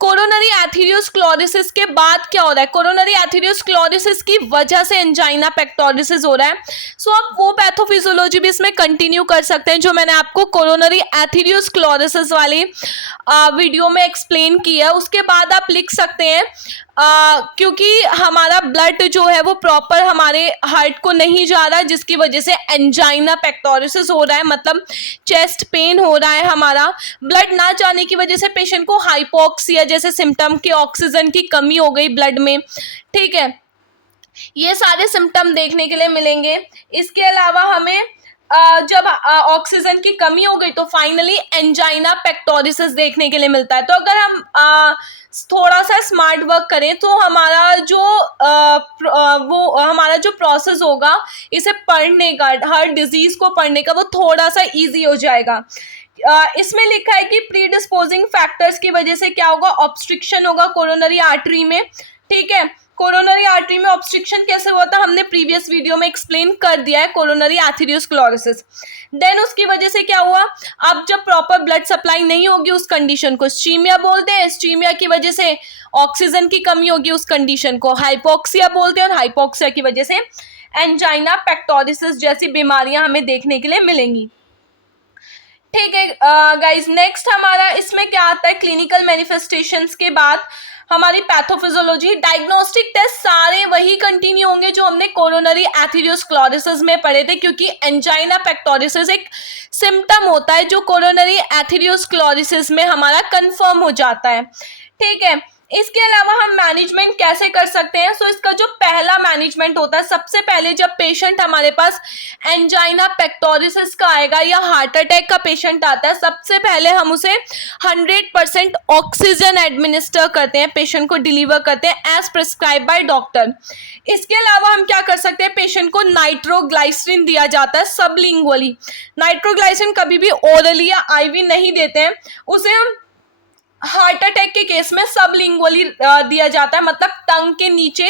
Coronary atherosclerosis के बाद क्या हो रहा है, कोरोनरी एथेरोस्क्लेरोसिस की वजह से एंजाइना पेक्टोरिस हो रहा है। सो आप वो पैथोफिजियोलॉजी भी इसमें कंटिन्यू कर सकते हैं जो मैंने आपको कोरोनरी एथेरोस्क्लेरोसिस वाली वीडियो में एक्सप्लेन किया है। उसके बाद आप लिख सकते हैं क्योंकि हमारा ब्लड जो है वो प्रॉपर हमारे हार्ट को नहीं जा रहा है, जिसकी वजह से एंजाइना पेक्टोरिस हो रहा है, मतलब चेस्ट पेन हो रहा है। हमारा ब्लड ना जाने की वजह से पेशेंट को हाइपोक्सिया जैसे सिम्टम की, ऑक्सीजन की कमी हो गई ब्लड में, ठीक है, ये सारे सिम्टम देखने के लिए मिलेंगे। इसके अलावा हमें जब ऑक्सीजन की कमी हो गई तो फाइनली एंजाइना पेक्टोरिस देखने के लिए मिलता है। तो अगर हम थोड़ा सा स्मार्ट वर्क करें तो हमारा जो हमारा जो प्रोसेस होगा इसे पढ़ने का, हर डिजीज को पढ़ने का, वो थोड़ा सा इजी हो जाएगा। इसमें लिखा है कि प्रीडिस्पोजिंग फैक्टर्स की वजह से क्या होगा, ऑब्स्ट्रिक्शन होगा कोरोनरी आर्टरी में, ठीक है। कोरोनरी आर्टरी में ऑब्स्ट्रिक्शन कैसे हुआ था हमने प्रीवियस वीडियो में एक्सप्लेन कर दिया है, कोरोनरी एथेरोस्क्लेरोसिस। देन उसकी वजह से क्या हुआ, अब जब प्रॉपर ब्लड सप्लाई नहीं होगी उस कंडीशन को इस्चीमिया बोलते हैं। इस्चीमिया की वजह से ऑक्सीजन की कमी होगी, उस कंडीशन को हाइपोक्सिया बोलते हैं, और हाइपोक्सिया की वजह से एंजाइना पेक्टोरिस जैसी बीमारियां हमें देखने के लिए मिलेंगी, ठीक है गाइज। नेक्स्ट हमारा इसमें क्या आता है, क्लिनिकल मैनिफेस्टेशंस के बाद हमारी पैथोफिजियोलॉजी, डायग्नोस्टिक टेस्ट सारे वही कंटिन्यू होंगे जो हमने कोरोनरी एथेरोस्क्लेरोसिस में पढ़े थे, क्योंकि एंजाइना पेक्टोरिस एक सिम्टम होता है जो कोरोनरी एथेरोस्क्लेरोसिस में हमारा कंफर्म हो जाता है, ठीक है। इसके अलावा हम मैनेजमेंट कैसे कर सकते हैं, सो इसका जो पहला मैनेजमेंट होता है, सबसे पहले जब पेशेंट हमारे पास एंजाइना पेक्टोरिस का आएगा या हार्ट अटैक का पेशेंट आता है, सबसे पहले हम उसे 100% ऑक्सीजन एडमिनिस्टर करते हैं, पेशेंट को डिलीवर करते हैं एज प्रिस्क्राइब बाय डॉक्टर। इसके अलावा हम क्या कर सकते हैं, पेशेंट को नाइट्रोग्लाइसिन दिया जाता है सबलिंगुअली। नाइट्रोग्लाइसिन कभी भी ओरली या आईवी नहीं देते हैं, उसे हम हार्ट अटैक के केस में सबलिंगुअली दिया जाता है, मतलब टंग के नीचे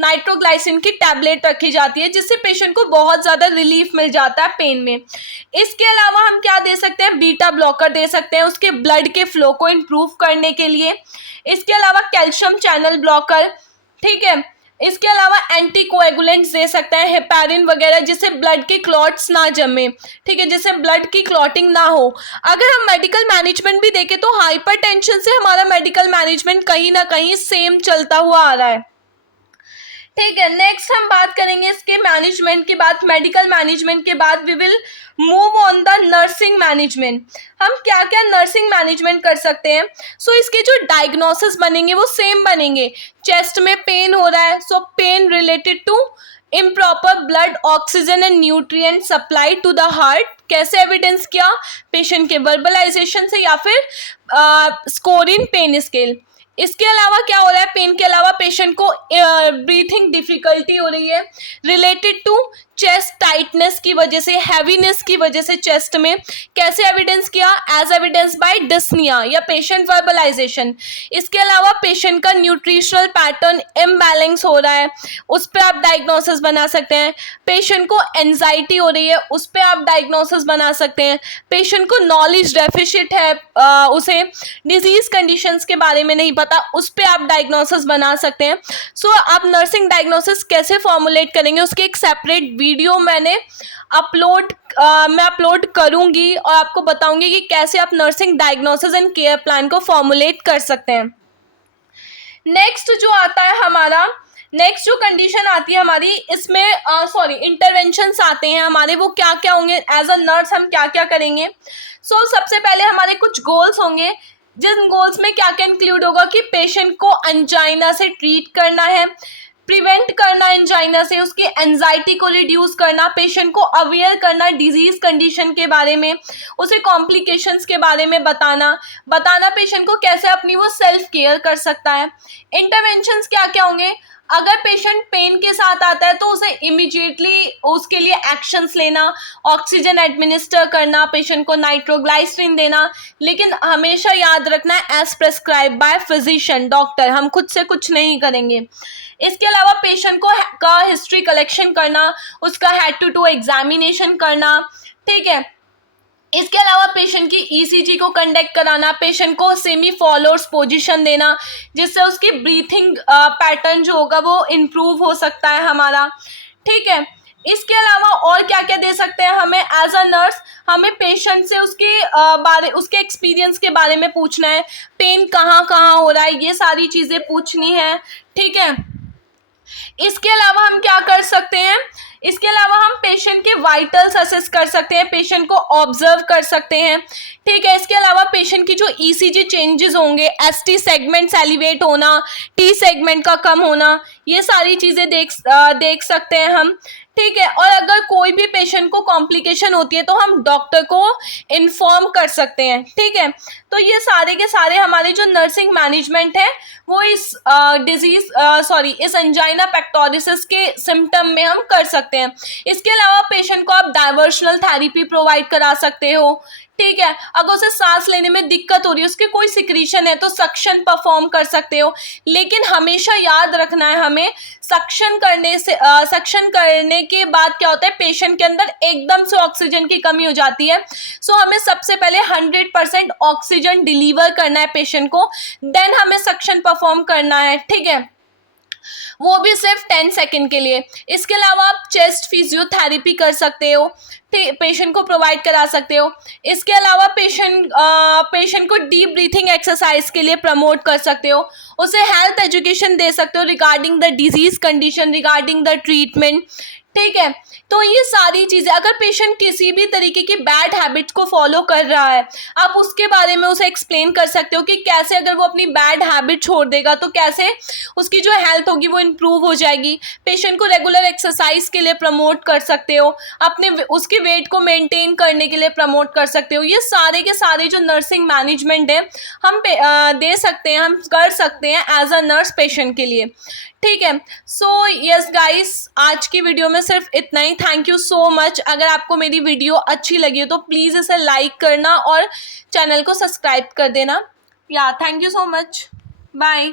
नाइट्रोग्लाइसिन की टैबलेट रखी जाती है, जिससे पेशेंट को बहुत ज़्यादा रिलीफ मिल जाता है पेन में। इसके अलावा हम क्या दे सकते हैं, बीटा ब्लॉकर दे सकते हैं उसके ब्लड के फ्लो को इम्प्रूव करने के लिए। इसके अलावा कैल्शियम चैनल ब्लॉकर, ठीक है। इसके अलावा एंटीकोएगुलेंट्स दे सकते हैं, हेपारिन वगैरह, जिससे ब्लड के क्लॉट्स ना जमे, ठीक है, जिससे ब्लड की क्लॉटिंग ना हो। अगर हम मेडिकल मैनेजमेंट भी देखें तो हाइपरटेंशन से हमारा मेडिकल मैनेजमेंट कहीं ना कहीं सेम चलता हुआ आ रहा है, ठीक है। नेक्स्ट हम बात करेंगे इसके मैनेजमेंट के बाद, मेडिकल मैनेजमेंट के बाद we will move on the nursing management. हम क्या क्या नर्सिंग मैनेजमेंट कर सकते हैं, सो इसके जो डायग्नोसिस बनेंगे वो सेम बनेंगे। चेस्ट में पेन हो रहा है, so pain related to improper blood oxygen and nutrient supply to the heart. कैसे एविडेंस किया, पेशेंट के वर्बलाइजेशन से या फिर स्कोरिन पेन स्केल। इसके अलावा क्या हो रहा है, पेन के अलावा पेशेंट को ब्रीथिंग डिफिकल्टी हो रही है रिलेटेड टू चेस्ट टाइटनेस की वजह से, हैवीनेस की वजह से चेस्ट में। कैसे एविडेंस किया, एज एविडेंस बाय डिस्निया या पेशेंट वर्बलाइजेशन। इसके अलावा पेशेंट का न्यूट्रिशनल पैटर्न इम्बैलेंस हो रहा है, उस पर आप डायग्नोसिस बना सकते हैं। पेशेंट को एंजाइटी हो रही है, उस पर आप डायग्नोसिस बना सकते हैं। पेशेंट को नॉलेज डेफिशिट है, उसे डिजीज कंडीशंस के बारे में नहीं पता, उस पर आप डायग्नोसिस बना सकते हैं। सो आप नर्सिंग डायग्नोसिस कैसे फॉर्मुलेट करेंगे उसके एक सेपरेट वीडियो मैं अपलोड करूंगी और आपको बताऊंगी कि कैसे आप nursing diagnosis and care plan को फॉर्मुलेट कर सकते हैं। नेक्स्ट जो आता है हमारा, नेक्स्ट जो कंडीशन आती है हमारी, इसमें इंटरवेंशंस आते हैं हमारे, वो क्या क्या होंगे, एज अ नर्स हम क्या क्या करेंगे। सो सबसे पहले हमारे कुछ गोल्स होंगे, जिन गोल्स में क्या क्या इंक्लूड होगा कि पेशेंट को एंजाइना से ट्रीट करना है, प्रिवेंट करना एंजाइना से, उसकी एंजाइटी को रिड्यूस करना, पेशेंट को अवेयर करना डिजीज कंडीशन के बारे में, उसे कॉम्प्लिकेशंस के बारे में बताना पेशेंट को कैसे अपनी वो सेल्फ केयर कर सकता है। इंटरवेंशंस क्या क्या होंगे, अगर पेशेंट पेन के साथ आता है तो उसे इमीडिएटली उसके लिए एक्शंस लेना, ऑक्सीजन एडमिनिस्टर करना, पेशेंट को नाइट्रोग्लाइसिन देना, लेकिन हमेशा याद रखना है as prescribe by physician, doctor, हम खुद से कुछ नहीं करेंगे। इसके अलावा पेशेंट का हिस्ट्री कलेक्शन करना, उसका हेड टू टू एग्जामिनेशन करना, ठीक है। इसके अलावा पेशेंट की ईसीजी को कंडक्ट कराना, पेशेंट को सेमी फॉलोअर्स पोजीशन देना, जिससे उसकी ब्रीथिंग पैटर्न जो होगा वो इम्प्रूव हो सकता है हमारा, ठीक है। इसके अलावा और क्या क्या दे सकते हैं हमें एज अ नर्स, हमें पेशेंट से उसके एक्सपीरियंस के बारे में पूछना है, पेन कहाँ कहाँ हो रहा है, ये सारी चीज़ें पूछनी है, ठीक है। इसके अलावा हम क्या कर सकते हैं, इसके अलावा हम पेशेंट के वाइटल्स असेस कर सकते हैं, पेशेंट को ऑब्जर्व कर सकते हैं, ठीक है। इसके अलावा पेशेंट की जो ईसीजी चेंजेस होंगे, एसटी सेगमेंट एलिवेट होना, टी सेगमेंट का कम होना, ये सारी चीज़ें देख सकते हैं हम, ठीक है। और अगर कोई भी पेशेंट को कॉम्प्लिकेशन होती है तो हम डॉक्टर को इन्फॉर्म कर सकते हैं, ठीक है। तो ये सारे के सारे हमारे जो नर्सिंग मैनेजमेंट है वो इस एंजाइना पेक्टोरिस के सिम्टम में हम कर सकते हैं। इसके अलावा पेशेंट को आप डाइवर्शनल थेरेपी प्रोवाइड करा सकते हो, ठीक है। अगर उसे सांस लेने में दिक्कत हो रही है, उसके कोई सिक्रीशन है तो सक्शन परफॉर्म कर सकते हो, लेकिन हमेशा याद रखना है हमें सक्शन करने के बाद क्या होता है, पेशेंट के अंदर एकदम से ऑक्सीजन की कमी हो जाती है। सो हमें सबसे पहले 100% ऑक्सीजन डिलीवर करना है पेशेंट को, देन हमें सक्शन परफॉर्म करना है, ठीक है, वो भी सिर्फ 10 सेकंड के लिए। इसके अलावा आप चेस्ट फिजियोथेरेपी कर सकते हो, पेशेंट को प्रोवाइड करा सकते हो। इसके अलावा पेशेंट को डीप ब्रीथिंग एक्सरसाइज के लिए प्रमोट कर सकते हो, उसे हेल्थ एजुकेशन दे सकते हो regarding the disease condition, regarding the treatment, ठीक है। तो ये सारी चीज़ें, अगर पेशेंट किसी भी तरीके की बैड हैबिट को फॉलो कर रहा है, आप उसके बारे में उसे एक्सप्लेन कर सकते हो कि कैसे अगर वो अपनी बैड हैबिट छोड़ देगा तो कैसे उसकी जो हेल्थ होगी वो इम्प्रूव हो जाएगी। पेशेंट को रेगुलर एक्सरसाइज के लिए प्रमोट कर सकते हो, उसके वेट को मेंटेन करने के लिए प्रमोट कर सकते हो। ये सारे के सारे जो नर्सिंग मैनेजमेंट है हम दे सकते हैं, हम कर सकते हैं एज अ नर्स पेशेंट के लिए, ठीक है। सो यस गाइस, आज की वीडियो में सिर्फ इतना ही। Thank you so much. अगर आपको मेरी वीडियो अच्छी लगी हो तो प्लीज़ इसे लाइक करना और चैनल को सब्सक्राइब कर देना। या thank you so much, bye.